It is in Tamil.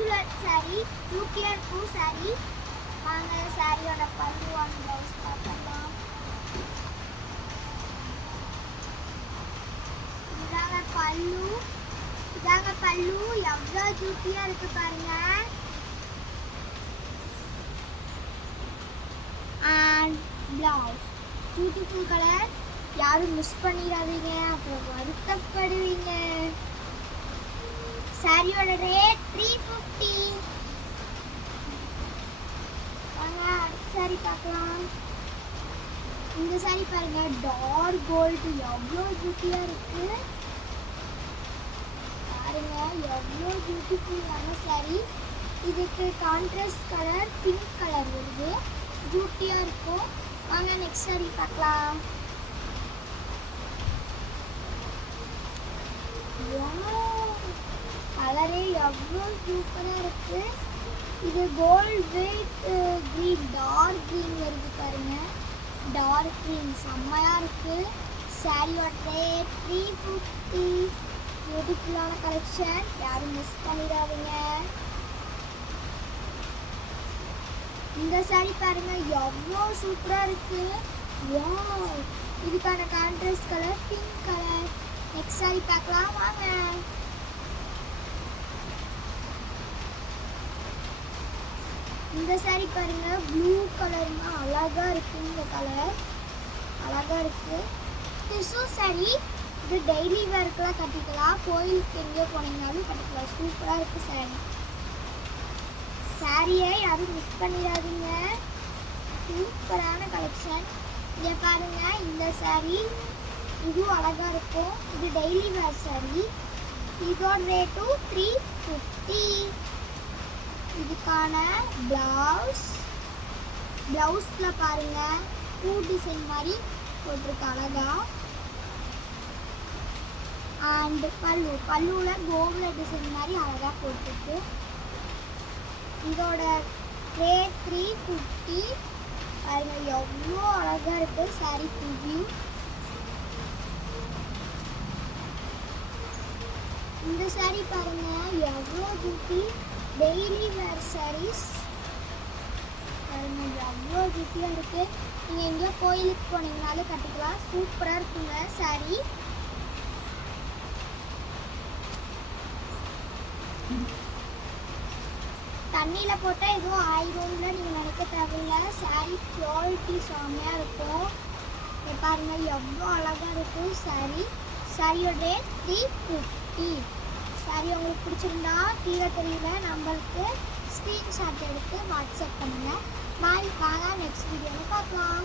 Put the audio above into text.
எக்ஸலண்ட் saree, சூப்பரா இருக்கும் saree. வாங்க சாரியோட பல்லு அண்ட் ப்ளவுஸ் பார்க்கலாம். இதாங்க பல்லு எவ்வளோ சூப்பரா இருக்கு பாருங்க. And blouse beautiful colour. யாரும் மிஸ் பண்ணிடாதீங்க, அப்புறம் வருத்தப்படுவீங்க. சாரியோட ரேட் 350. வாங்க அடுத்த சாரி பார்க்கலாம். இந்த சாரி பாருங்க, டார்க் கோல்டு எவ்வளோ பியூட்டியா இருக்கு பாருங்க. எவ்வளோ பியூட்டிஃபுல்லான சாரி. இதுக்கு கான்ட்ராஸ்ட் கலர் பிங்க் கலர் வருது, பியூட்டியா இருக்கும். வாங்க நெக்ஸ்ட் சாரி பார்க்கலாம். கலரே எவ்வளோ சூப்பராக இருக்கு. இது gold weight green, dark green வருது பாருங்க. டார்க் க்ரீன் செம்மையாக இருக்கு. சாரியோட ரேட் 350. பியூட்டிஃபுல்லான கலெக்ஷன், யாரும் மிஸ் பண்ணிடாதீங்க. இந்த சாரி பாருங்க எவ்வளோ சூப்பராக இருக்கு. வாவ், இதுக்கான contrast colour pink colour. Next sorry பார்க்கலாம் வாங்க. இந்த சாரி பாருங்க ப்ளூ கலருங்க, அழகா இருக்கு. இந்த கலர் அழகா இருக்கு. Tissue sorry. இது டெய்லி வேர்க்கெல்லாம் கட்டிக்கலாம், கோயிலுக்கு எங்கேயோ போனீங்கனாலும் கட்டிக்கலாம். சூப்பராக இருக்கு சாரி. சாரியை யாரும் மிஸ் பண்ணிடாதீங்க. சூப்பரான கலெக்ஷன். இங்கே பாருங்க இந்த சாரி, இதுவும் அழகா இருக்கும். இது டெய்லி வேர் சாரி. இதோட ரேட்டும் 350. இதுக்கான பிளவுஸ்ல பாருங்க பூ டிசைன் மாதிரி போட்டிருக்கு அழகா. அண்ட் பல்லுல கோகுல டிசைன் மாதிரி அழகா போட்டிருக்கு. இதோட ரேட் 350. பாருங்க எவ்வளோ அழகா இருக்கு சாரி ப்ரிவ்யூ. இந்த சாரி பாருங்க எவ்வளோ பியூட்டி. டெய்லி வேர் சாரீஸ் பாருங்க எவ்வளோ பியூட்டியாக இருக்கு. நீங்கள் எங்கேயோ கோயிலுக்கு போனீங்கனாலும் கட்டிக்கலாம். சூப்பராக இருக்குங்க சாரி. தண்ணியில் போட்டால் எதுவும் ஆயிடும்ல நீங்கள் நினைக்க தேவையில்லை. சாரி குவாலிட்டி செம்மையாக இருக்கும். பாருங்க எவ்வளோ அழகாக இருக்கும் சாரி. சாரியோட ரேட் 350. சாரி உங்களுக்கு பிடிச்சிருந்தா கீழே தெரியல நம்மளுக்கு ஸ்க்ரீன்ஷாட் எடுத்து வாட்ஸ்அப் பண்ணுங்கள். பாய், வாங்க நெக்ஸ்ட் வீடியோவில் பார்க்கலாம்.